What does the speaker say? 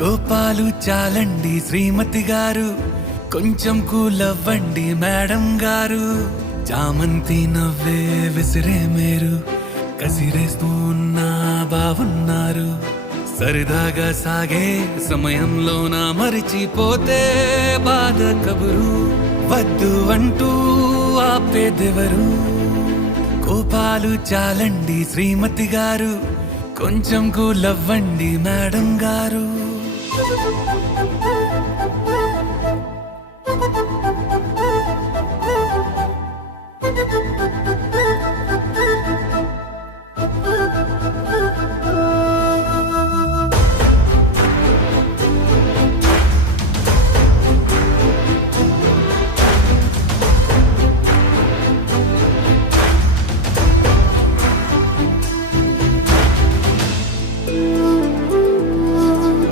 కోపాలు చాలండి శ్రీమతి గారు, కొంచెం కూలవ్వండి మేడం గారు. చామంతి నవ్వే విసిరే మేరు, కసిరేస్తూ ఉన్నా బావున్నారు. సరదాగా సాగే సమయంలోన మరిచిపోతే బాధ కబురు. వద్దు అంటూ ఆపేదెవరు? కోపాలు చాలండి శ్రీమతి గారు, కొంచెం కూలవ్వండి మేడం గారు.